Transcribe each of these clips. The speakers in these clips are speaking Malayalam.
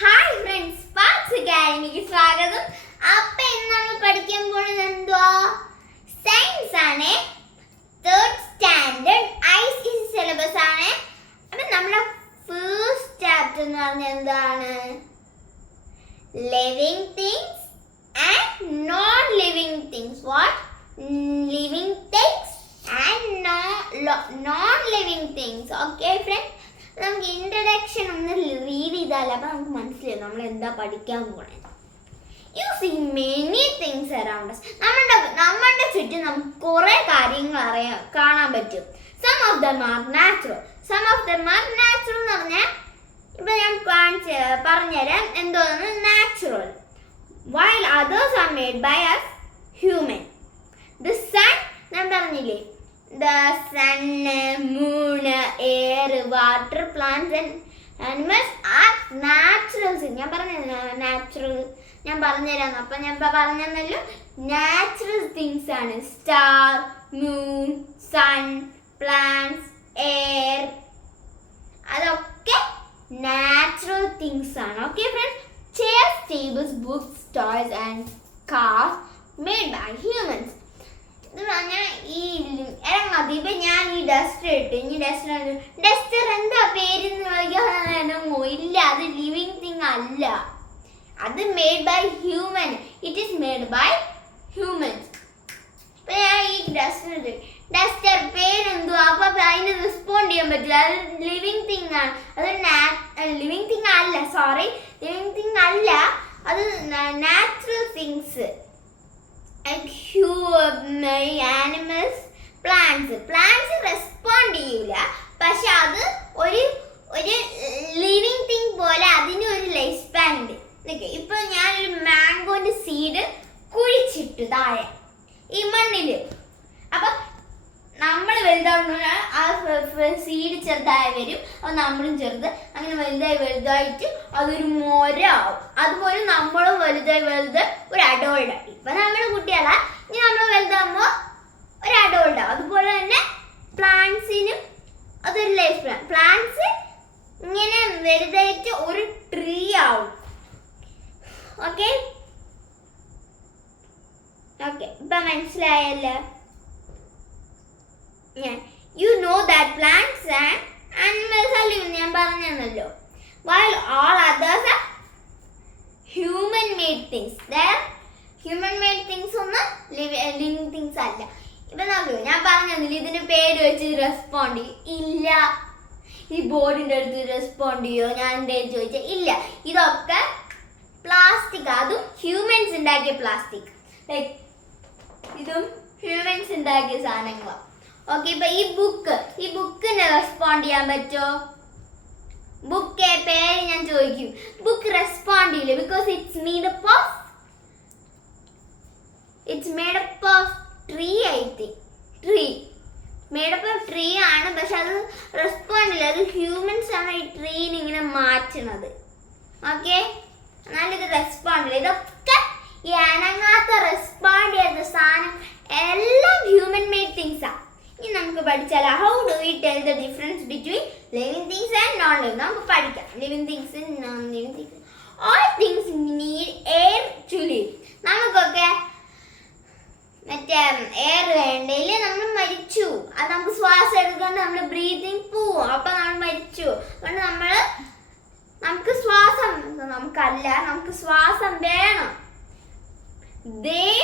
ഹായ് ഫ്രണ്ട്സ്, സ്പാർക്സ് അക്കാഡമിക്ക് സ്വാഗതം. അപ്പൊ ഇന്ന് നമ്മൾ പഠിക്കാൻ പോകുന്നത് എന്തുവാ? സയൻസ് ആണ്. തേർഡ് സ്റ്റാൻഡേർഡ് ICSE സിലബസ് ആണ്. അപ്പൊ നമ്മുടെ ഫസ്റ്റ് ചാപ്റ്റർ എന്ന് പറഞ്ഞാൽ എന്താണ്? Living things and non living things. What? Living things and non living things. Okay friends, നമുക്ക് ഇൻട്രഡക്ഷൻ ഒന്ന് റീഡ് ചെയ്താൽ അപ്പൊ നമുക്ക് മനസ്സിലാവും നമ്മൾ എന്താ പഠിക്കാൻ പോണേ. You see many things around us. നമ്മുടെ ചുറ്റും നമുക്ക് കുറെ കാര്യങ്ങൾ കാണാൻ പറ്റും. Some of them are natural. Some of them are natural എന്ന് പറഞ്ഞാൽ ഇപ്പൊ ഞാൻ പറഞ്ഞുതരാം എന്തോന്ന് natural. While others are made by us human. The sun ഞാൻ പറഞ്ഞില്ലേ, the sun, moon, air, water, plants and animals are natural. ഞാൻ പറഞ്ഞുതരാം. അപ്പൊ ഞാൻ പറഞ്ഞല്ലോ, നാച്ചുറൽ തിങ്സ് ആണ്. Star, moon, sun, plants, air, അതൊക്കെ നാച്ചുറൽ തിങ്സ് ആണ്. Okay friends, chairs, tables, books, toys and cars made by humans. ഇത് പറഞ്ഞാൽ ഇപ്പൊ ഞാൻ ഈ ഡസ്റ്റർ ഇട്ടു. ഇനി ഡസ്റ്റർ എന്താ പേരെന്ന് ചോദിക്കാനോ ഇല്ല, അത് ലിവിങ് തിങ് അല്ല, അത് made by human. It is made by humans. ഇപ്പൊ ഞാൻ ഈ ഡസ്റ്റർ പേരെന്തുവാ, അപ്പൊ അതിന് റെസ്പോണ്ട് ചെയ്യാൻ പറ്റില്ല. അത് ലിവിങ് തിങ് ആണ്. അത് ലിവിങ് തിങ് അല്ല, സോറി, ലിവിങ് തിങ് അല്ല, അത് natural things. Animals, plants respond ചെയ്യൂല, പക്ഷെ അത് ഒരു ലിവിങ് തിങ് പോലെ അതിന് ഒരു ലൈഫ് സ്പാൻ ഉണ്ട്. ഇപ്പൊ ഞാനൊരു മാംഗോന്റെ സീഡ് കുഴിച്ചിട്ടു താഴെ ഈ മണ്ണില്. അപ്പൊ നമ്മൾ വലുതാവുന്ന ആ സീഡ് ചെറുതായി വരും, അപ്പൊ നമ്മളും ചെറുത്, അങ്ങനെ വലുതായിട്ട് അതൊരു മൊരാവും. അതുപോലെ നമ്മളും വലുതായി ഒരു അഡോൾട്ട്. ഇപ്പൊ നമ്മള് കുട്ടികളാ, ഇനി നമ്മൾ വലുതാകുമ്പോ ഒരു അഡോൾട്ട്. അതുപോലെ തന്നെ പ്ലാന്റ്സിനും അതൊരു ലൈഫ് പ്ലാൻ. പ്ലാന്റ്സ് ഇങ്ങനെ വലുതായിട്ട് ഒരു ട്രീ ആവും. ഓക്കെ, ഇപ്പൊ മനസ്സിലായല്ലോ. You know that plants and animals are living. ഞാൻ പറഞ്ഞല്ലോ. While all others are human made things. There human made things ഒന്നും living things അല്ല. ഇപ്പൊ നോക്കൂ, ഞാൻ പറഞ്ഞില്ല ഇതിന് പേര് വെച്ച് റെസ്പോണ്ട് ചെയ്യും ഇല്ല. ഈ ബോർഡിന്റെ അടുത്ത് റെസ്പോണ്ട് ചെയ്യോ ഞാൻ എന്തേലും ചോദിച്ചാൽ ഇല്ല. ഇതൊക്കെ പ്ലാസ്റ്റിക്, അതും ഹ്യൂമൻസ് ഉണ്ടാക്കിയ പ്ലാസ്റ്റിക്. ഇതും ഹ്യൂമൻസ് ഉണ്ടാക്കിയ സാധനങ്ങളാണ്. ഓക്കെ, ഇപ്പൊ ഈ ബുക്കിന് റെസ്പോണ്ട് ചെയ്യാൻ പറ്റുമോ? ബുക്ക് പേര് ഞാൻ ചോദിക്കും, ബുക്ക് റെസ്പോണ്ട് ചെയ്യില്ല. Because it's made up of tree. I think tree made up of tree ആണ്, പക്ഷെ അത് റെസ്പോണ്ട് ഇല്ല. അത് ഹ്യൂമൻസ് ആണ് ഈ ട്രീനെ ഇങ്ങനെ മാറ്റുന്നത്. ഓക്കെ, എന്നാലും ഇത് റെസ്പോണ്ട് ഇല്ല. ഇതൊക്കെ ഈ അനങ്ങാത്ത റെസ്പോണ്ട് ചെയ്ത സാധനം എല്ലാം ഹ്യൂമൻ മെയ്ഡ് തിങ്സ് ആണ്. ഇനി നമുക്ക് പഠിച്ചാൽ how do we tell the difference between living things and non living. നമുക്ക് പഠിക്കാം living things and non living things. All things need air to live. നമുക്കൊക്കെ മറ്റേ എയർ വേണ്ടതിൽ നമ്മൾ മരിച്ചു. അത് നമുക്ക് ശ്വാസം എടുക്കൊണ്ട് നമ്മൾ ബ്രീതിങ് പോവും, അപ്പൊ നമ്മൾ മരിച്ചു. അതുകൊണ്ട് നമുക്ക് ശ്വാസം വേണം. They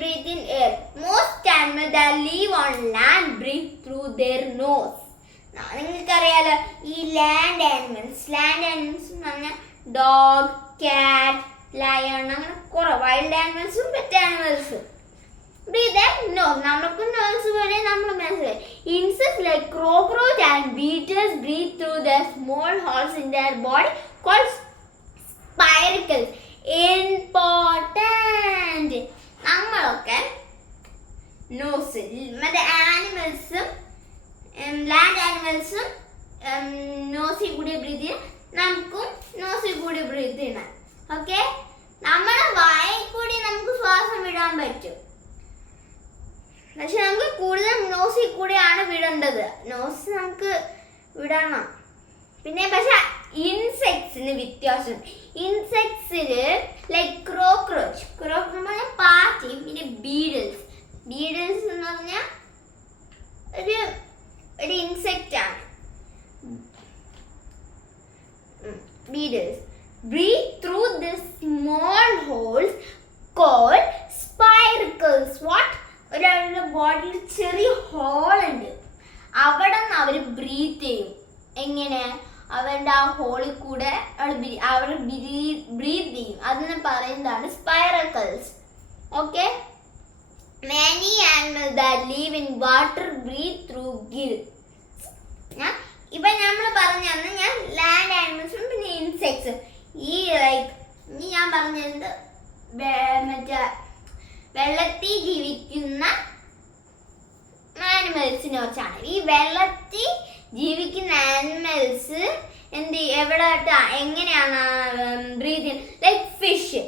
breathe in air. Most animals that live on land breathe through their nose. നിങ്ങൾക്കറിയാലോ ഈ ലാൻഡ് ആനിമൽസ് എന്ന് പറഞ്ഞാൽ ഡോഗ്, കാറ്റ്, ലയൺ, അങ്ങനെ കുറെ വൈൽഡ് ആനിമൽസും പെറ്റ് ആനിമൽസും നമുക്ക് നോസ് പോലെ നമ്മൾ മനസ്സിലായി. Insects like cockroach and beetles breathe through their small holes in their body called spiracles. Important. നമ്മളൊക്കെ നോസ്, മറ്റേ ആനിമൽസും ലാൻഡ് ആനിമൽസും നോസിൽ കൂടി ബ്രീത്ത് ചെയ്യണം, നമുക്കും നോസിൽ കൂടി ബ്രീത്ത് ചെയ്യണം. ഓക്കെ, നമ്മുടെ വായിൽ കൂടി നമുക്ക് ശ്വാസം വിടാൻ പറ്റും, പക്ഷെ നമുക്ക് കൂടുതൽ നോസിൽ കൂടിയാണ് വിടേണ്ടത്. നോസ് നമുക്ക് വിടണം. പിന്നെ പക്ഷെ ഇൻസെക്ട്സിന് വ്യത്യാസം. ഇൻസെക്ട്സില് ലൈക്ക് ക്രോക്രോച്ച് പറഞ്ഞാൽ പാറ്റയും, പിന്നെ ബീഡിൽസ് എന്ന് പറഞ്ഞാൽ ഒരു ഇൻസെക്റ്റ് ആണ്. Beetles breathe through the small holes called spiracles. What? ഒരാളുടെ ബോഡിയിൽ ചെറിയ ഹോൾ ഉണ്ട്, അവിടെ നിന്ന് അവർ ബ്രീത്ത് ചെയ്യും. എങ്ങനെ? അവരുടെ ആ ഹോളിൽ കൂടെ അവർ ബ്രീത്ത് ചെയ്യും. അതിന് പറയുന്നതാണ് spiracles. Okay. Many animals that live in water breathe through gills. ഇപ്പൊ നമ്മൾ പറഞ്ഞു തന്നെ ഞാൻ ലാൻഡ് ആനിമൽസും പിന്നെ ഇൻസെക്ട്സും. ഇനി ഞാൻ പറഞ്ഞത് മറ്റേ വെള്ളത്തിൽ ജീവിക്കുന്ന ആനിമൽസിനെ കുറിച്ചാണ്. ഈ വെള്ളത്തിൽ ജീവിക്കുന്ന ആനിമൽസ് എങ്ങനെയാണ് ബ്രീത്ത് ചെയ്യുന്നത്? ലൈക്ക് ഫിഷ്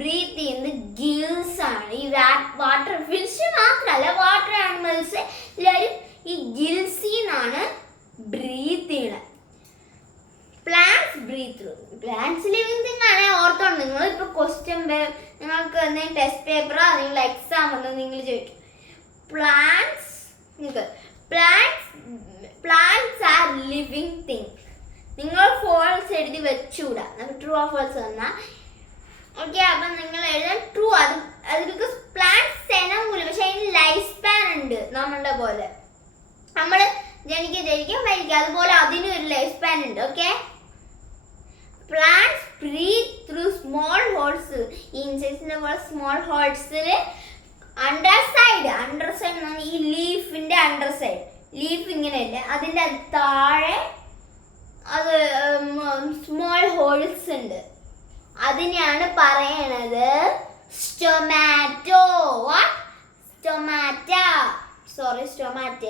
ബ്രീത്ത് ചെയ്യുന്നത് ഗിൽസ് ആണ്. ഈ വാട്ടർ ഫിഷ് മാത്രമല്ല, വാട്ടർ ആനിമൽസ് എല്ലാവരും ഈ ഗിൽസിന്നാണ് ബ്രീത്ത് ചെയ്യണത്. Plants breathe through. Plants living thing ആണ്. ഓർത്തോണ്ട് നിങ്ങൾ ഇപ്പൊ ക്വസ്റ്റ്യൻ നിങ്ങൾക്ക് എന്തെങ്കിലും ടെസ്റ്റ് പേപ്പറോ അല്ലെങ്കിൽ എക്സാം വന്നോ നിങ്ങൾ ചോദിക്കും പ്ലാന്റ്സ് ആർ ലിവിങ് തിങ്. നിങ്ങൾ ഫോൾസ് എഴുതി വെച്ചുകൂടാ. ട്രൂ ഓർ ഫോൾസ് വന്നാൽ ഓക്കെ. അപ്പൊ നിങ്ങൾ എഴുതാൻ ട്രൂ. അത് ബിക്കോസ് പ്ലാന്റ്സ് എനങ്ങൂല, പക്ഷെ അതിന് ലൈഫ് സ്പാൻ ഉണ്ട് നമ്മളുടെ പോലെ. നമ്മൾ ജനിക്കാൻ മരിക്കുക, അതുപോലെ അതിനും ഒരു ലൈഫ് സ്പാൻ ഉണ്ട്. Okay. Plants breathe through small holes. ഇൻസെക്ട്സിന്റെ പോലെ സ്മോൾ ഹോൾസിൽ അണ്ടർസൈഡ് ഈ ലീഫിന്റെ അണ്ടർസൈഡ്, ലീഫ് ഇങ്ങനെയല്ല, അതിന്റെ താഴെ അത് സ്മോൾ ഹോൾസ് ഉണ്ട്. അതിനെയാണ് പറയണത് സ്റ്റൊമാറ്റോ. സ്റ്റൊമാറ്റോ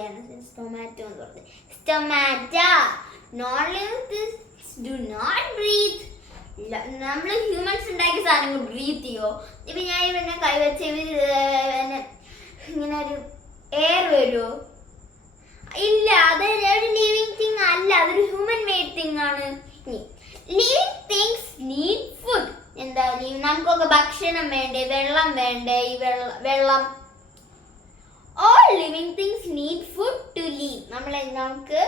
എന്ന് പറഞ്ഞത്. Stomata. Non living things do not breathe. നമ്മൾ ഹ്യൂമൻസ് ഉണ്ടാക്കിയ സാധനങ്ങൾ ബ്രീത്ത് ചെയ്യോ? ഇപ്പൊ ഞാൻ പിന്നെ കൈവച്ച് ഇങ്ങനെ ഒരു എയർ വരുമോ? ഇല്ല, അത് ഒരു ലിവിങ് തിങ് അല്ല, അതൊരു ഹ്യൂമൻ മെയ്ഡ് തിങ് ആണ്. Living things need food. എന്താ നമുക്കൊക്കെ ഭക്ഷണം വേണ്ടേ, വെള്ളം വേണ്ടേ? ഈ വെള്ളം all living things need food to live. നമുക്ക്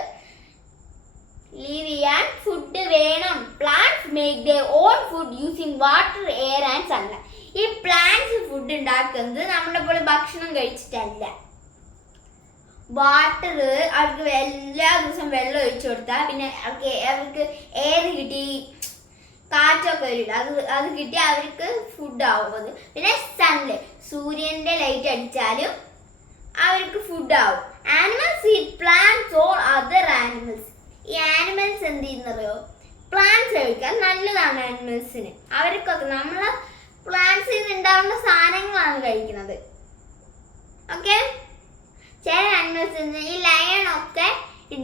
live ചെയ്യാൻ ഫുഡ് വേണം. Plants make their own food using water, air and sunlight. ഈ പ്ലാന്റ്സ് ഫുഡ് ഉണ്ടാക്കുന്നത് നമ്മളെ പോലെ ഭക്ഷണം കഴിച്ചിട്ടല്ല. വാട്ടർ അവർക്ക് എല്ലാ ദിവസവും വെള്ളം ഒഴിച്ചു കൊടുത്താൽ പിന്നെ അവർക്ക് എയർ കിട്ടി, കാറ്റൊക്കെ വരില്ല, അത് കിട്ടി അവർക്ക് ഫുഡ് ആവും. അത് പിന്നെ സൺലൈറ്റ്, സൂര്യന്റെ ലൈറ്റ് അടിച്ചാലും അവർക്ക് ഫുഡ് ആവും. Animals eat plants or other animals. ഈ ആനിമൽസ് എന്ത് ചെയ്യുന്നറിയോ? പ്ലാന്റ്സ് കഴിക്കാൻ നല്ലതാണ് ആനിമൽസിന്. അവർക്കൊക്കെ നമ്മള് പ്ലാന്റ്സിൽ നിന്ന് ഉണ്ടാവുന്ന സാധനങ്ങളാണ് കഴിക്കുന്നത്. ഓക്കെ. ചില ആനിമൽസ് ഈ ലയണൊക്കെ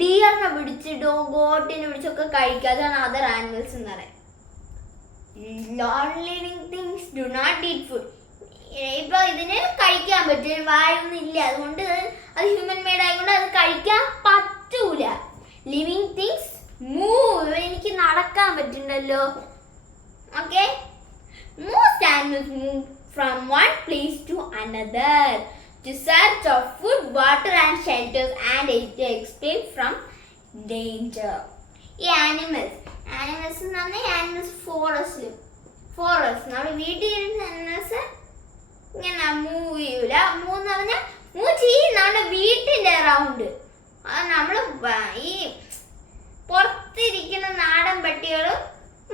ഡിയറിനെ പിടിച്ച് ഗോട്ടിനെ പിടിച്ചൊക്കെ കഴിക്കുക. അതാണ് അതർ ആനിമൽസ് എന്ന് പറയാം. Non living things do not eat food. ഇപ്പൊ ഇതിന് കഴിക്കാൻ പറ്റും, വായൊന്നും ഇല്ല, അതുകൊണ്ട് അത് ഹ്യൂമൻ മെയ്ഡ് ആയതുകൊണ്ട് അത് കഴിക്കാൻ പറ്റൂല. Living things move. എനിക്ക് നടക്കാൻ പറ്റുന്നുണ്ടല്ലോ. Okay. Most animals move from one place to another to search of food, water and shelters and to escape from danger. ഈ ആനിമൽസ് എന്ന് പറഞ്ഞാൽ ആനിമൽസ് ഫോറസ്റ്റ് നമ്മൾ വീട്ടിൽ ഇരുന്ന ആനിമൽസ് ഇങ്ങനെ മൂവ് ചെയ്യൂല. മൂവ് എന്ന് പറഞ്ഞാൽ മൂവ് ചെയ്യും നമ്മുടെ വീട്ടിൻ്റെ അറൗണ്ട്. അത് നമ്മൾ ഈ പുറത്തിരിക്കുന്ന നാടൻ പട്ടികളും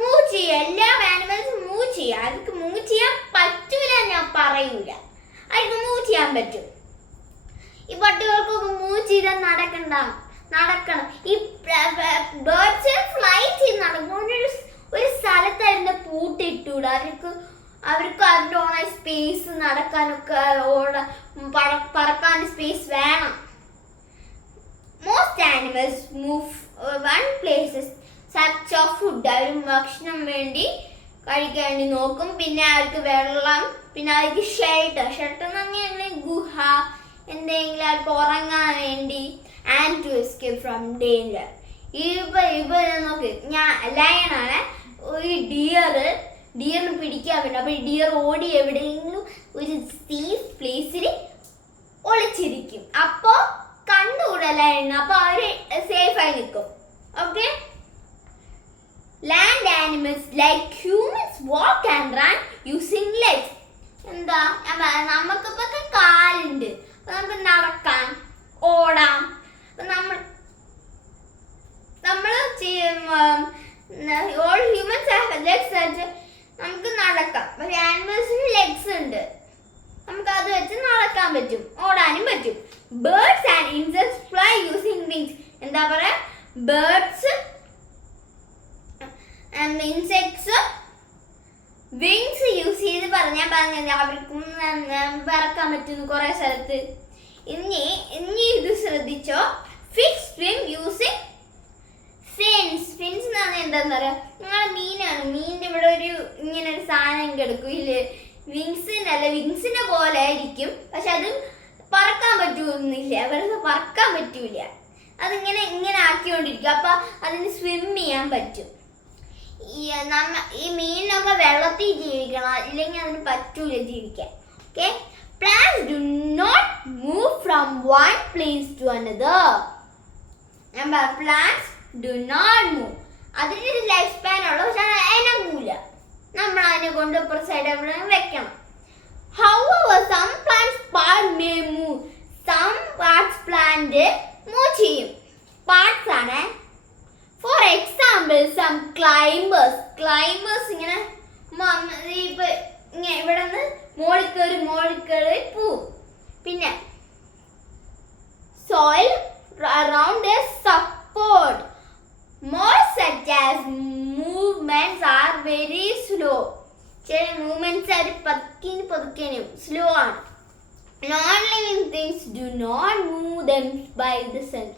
മൂവ് ചെയ്യും. എല്ലാ ആനിമൽസും മൂവ് ചെയ്യും. അവർക്ക് മൂവ് ചെയ്യാൻ പറ്റൂല ഞാൻ പറയൂല, അവർക്ക് മൂവ് ചെയ്യാൻ പറ്റും. ഈ പട്ടികൾക്കൊക്കെ മൂവ് ചെയ്താൽ നടക്കണം. ഈ ബേർഡ്സ് ഫ്ലൈ ചെയ്ത് നടക്കും. ഒരു സ്ഥലത്ത് അതിൻ്റെ പൂട്ടിട്ടൂട. അവർക്ക് അവരുടെ ഓണായ സ്പേസ്, നടക്കാനൊക്കെ പറക്കാൻ സ്പേസ് വേണം. Most animals move one places search of food. അവർ ഭക്ഷണം വേണ്ടി കഴിക്കാൻ വേണ്ടി നോക്കും. പിന്നെ അവർക്ക് വെള്ളം, പിന്നെ അവർക്ക് ഷെൽട്ടർ എന്ന് പറഞ്ഞാൽ ഗുഹ, എന്തെങ്കിലും അവർക്ക് ഉറങ്ങാൻ വേണ്ടി. And to escape from danger. ഇപ്പൊ നോക്ക്, ഞാൻ ലയണാണ്, ഈ ഡിയറിന് പിടിക്കാൻ പറ്റും. അപ്പൊ ഈ ഡിയർ ഓടി എവിടെയെങ്കിലും ഒരു സേഫ് പ്ലേസിൽ ഒളിച്ചിരിക്കും. അപ്പോ കണ്ടുകൂടാ ലയൺ, അപ്പൊ അവര് സേഫ് ആയി നിൽക്കും. Okay. Land animals like humans walk and run using legs. എന്താ നമുക്കിപ്പോ കാലുണ്ട്, നമുക്ക് നടക്കാം, ഓടാം. ഓൾ ഹ്യൂമൻസ് ഹാവ് ലെഗ്സ് ആയിട്ട് നമുക്ക് നടക്കാം. പക്ഷെ ആനിമൽസിന് ലെഗ്സ് ഉണ്ട്, നമുക്ക് അത് വെച്ച് നടക്കാൻ പറ്റും, ഓടാനും പറ്റും. Birds and insects fly using wings. എന്താ പറയാ, ബേർഡ്സ് ഇൻസെക്ട്സ് വിങ്സ് യൂസ് ചെയ്ത് പറഞ്ഞത് അവർക്കും പറക്കാൻ പറ്റുന്നു കുറെ സ്ഥലത്ത്. ഇനി ഇത് ശ്രദ്ധിച്ചോ. Fish swim using fins. Fins എന്ന് പറഞ്ഞാൽ എന്താന്ന് പറയാ, നിങ്ങളെ മീനാണ്, മീനിന്റെ ഇവിടെ ഇങ്ങനെ ഒരു സാധനം കിടക്കും, ഇല്ലേ, വിങ്സിനല്ല, വിങ്സിനെ പോലെ ആയിരിക്കും, പക്ഷെ അത് പറക്കാൻ പറ്റൂന്നില്ല, അവർക്ക് പറക്കാൻ പറ്റൂല, അതിങ്ങനെ ആക്കിക്കൊണ്ടിരിക്കും. അപ്പൊ അതിന് സ്വിം ചെയ്യാൻ പറ്റും. ഈ മീനൊക്കെ വെള്ളത്തിൽ ജീവിക്കണം, ഇല്ലെങ്കിൽ അതിന് പറ്റൂല ജീവിക്കാൻ. Okay. Plants do not move from one place to another. Plants do not move. അതിനൊരു ലൈഫ് സ്പാൻ ഉള്ളു, പക്ഷെ അനങ്ങൂല, നമ്മൾ അതിനെ കൊണ്ട് സൈഡ് വെക്കണം. However, some plants part may move. Some parts plant move ചെയ്യും. Parts ആണ്. For example, some climbers ഇങ്ങനെ ഇപ്പൊ ഇവിടെ നിന്ന് മോളിക്കേറി പോവും. പിന്നെ soil around a support. Most such as movements are very slow. ചില മൂവ്മെന്റ്സ് അത് പതുക്കേനും സ്ലോ ആണ്. Non-living things do not move them by the sun.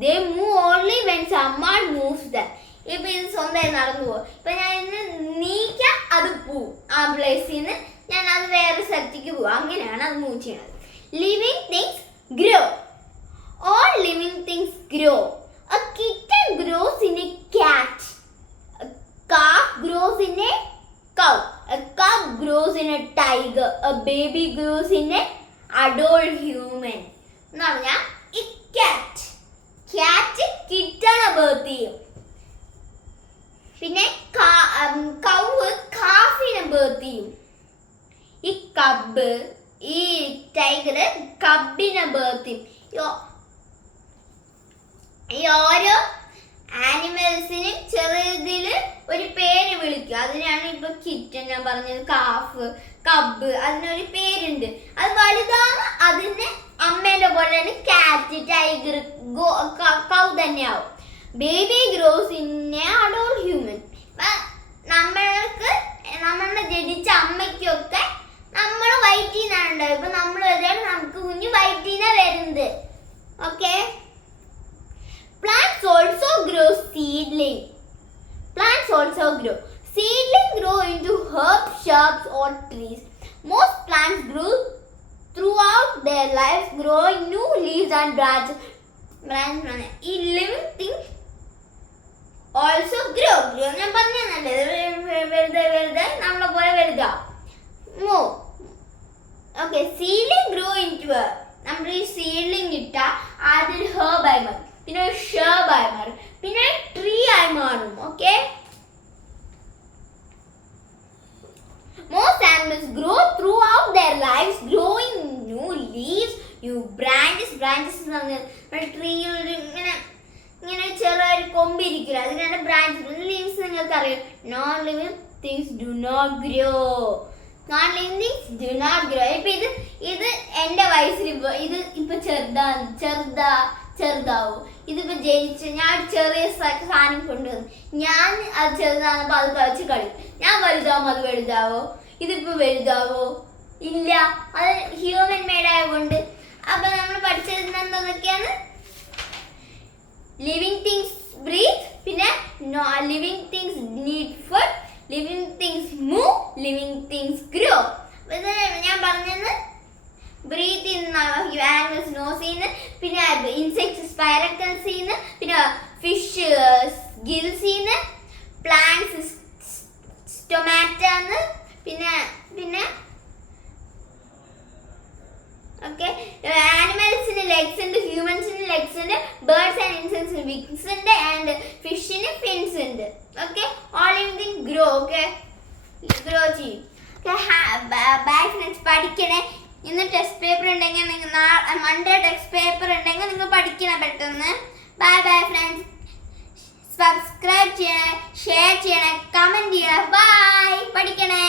They move only when someone moves them. ഇപ്പൊ ഇത് സ്വന്തമായി നടന്നു പോകും. ഇപ്പൊ ഞാൻ ഇന്ന് നീക്കാം, അത് പോവും, ആ പ്ലേസിൽ നിന്ന് ഞാൻ അത് വേറെ സ്ഥലത്തേക്ക് പോകും. അങ്ങനെയാണ് അത് മൂവ് ചെയ്യണത്. Living things grow. All living things grow. A kitten grows in a cat. A calf grows in a cow. A cub grows in a tiger. A baby grows in a adult human. എന്ന് പറഞ്ഞാൽ ഈ ക്യാറ്റ് കിറ്റനെ ബർത്ത് ചെയ്യും. പിന്നെ കൗവ് കാഫിനെ ബർത്ത് ചെയ്യും. ഈ കബ്, ഈ ടൈഗർ കബിനെ ബർത്ത് ചെയ്യും. ഈ ഓരോ ആനിമൽസിന് ചെറുതില് ഒരു പേര് വിളിക്കും. അതിനാണ് ഇപ്പൊ കിറ്റൻ ഞാൻ പറഞ്ഞത്, കാഫ്, കബ്, അതിനൊരു പേരുണ്ട്. അത് വലുതാകുമ്പോ അതിന് അമ്മേന്റെ പോലെ തന്നെ കാറ്റ്, ടൈഗർ, കൗ തന്നെയാവും. Baby gross in A adult human. നമ്മളുടെ ജനിച്ച അമ്മയ്ക്കൊക്കെ നമ്മൾ വയറ്റിൽ നിന്നാണ് ഉണ്ടാവും. ഇപ്പൊ നമ്മൾ വരെയാണ് നമുക്ക് കുഞ്ഞു വയറ്റിനാ വരുന്നത്. Okay. Plants also grow seedling. Seedling grow into herbs, shrubs or trees. Most plants grow throughout their lives, growing new leaves and branches. ഈ living things also grow. ഞാൻ പറഞ്ഞല്ലേ, വെറുതെ നമ്മളെ പോലെ വലുതാ. Move. Okay, seedling grow into a. നമ്മൾ ഈ സീഡ്ലിംഗ് ഇട്ടാ ആദ്യം ഹെർബായി മാറും, പിന്നെ ഷർബായി മാറും, പിന്നെ ട്രീ ആയി മാറും. Okay. Most animals grow throughout their lives, growing new leaves, new branches. ട്രീയിൽ ഇങ്ങനെ ചെറിയൊരു കൊമ്പിരിക്കില്ല, അതിനാണ് ബ്രാഞ്ചസ്. ലീവ്സ് നിങ്ങൾക്ക് അറിയാം. Non living things do not grow. ഇപ്പൊ ഇത് എന്റെ വയസ്സിൽ ഇത് ഇപ്പൊ ചെറുതാവും. ഇതിപ്പോ ജനിച്ച് ഞാൻ ചെറിയ സാധനം കൊണ്ടുവന്നു, ഞാൻ അത് ചെറുതാകുമ്പോ അത് കളിച്ച് കളിക്കും. ഞാൻ വലുതാവുമ്പോ അത് വലുതാവോ? ഇതിപ്പോ വലുതാവോ? ഇല്ല. അത് ഹ്യൂമൻ മെയ്ഡ് ആയതുകൊണ്ട്. അപ്പൊ നമ്മൾ പഠിച്ചത് എന്തൊക്കെയാണ്? ലിവിങ് തിങ്സ് ബ്രീത്ത്, പിന്നെ living things need food, living things move, living things grow. ഇത് ഞാൻ പറഞ്ഞത് ബ്രീത്ത് ആനിമൽസ് നോസിന്ന്, പിന്നെ ഇൻസെക്ട്സ് സ്പൈറക്കൽസിന്ന്, പിന്നെ ഫിഷ് ഫിഷ് ഗിൽസിന്ന്, പ്ലാന്റ്സ് സ്റ്റൊമാറ്റാന്ന്, പിന്നെ ഓക്കെ ആനിമൽസിന് ലെഗ്സ് ഉണ്ട്, ഹ്യൂമൻസിന് ലെഗ്സ് ഉണ്ട്, ബേർഡ്സ് ആൻഡ് ഇൻസെക്ട്സിന് വിങ്സ് ഉണ്ട്, ആൻഡ് ഫിഷിന് ഫിൻസ് ഉണ്ട്. Okay all living grow. Okay grow ചെയ്യും. ബൈ ഫ്രണ്ട്സ്, പഠിക്കണേ. ഇന്ന് ടെസ്റ്റ് പേപ്പർ ഉണ്ടെങ്കിൽ നിങ്ങൾ മൺഡേ ടെസ്റ്റ് പേപ്പർ ഉണ്ടെങ്കിൽ നിങ്ങൾ പഠിക്കണം പെട്ടെന്ന്. Bye bye friends. സബ്സ്ക്രൈബ് ചെയ്യണേ, ഷെയർ ചെയ്യണേ, കമൻറ്റ് ചെയ്യണേ. ബൈ. പഠിക്കണേ.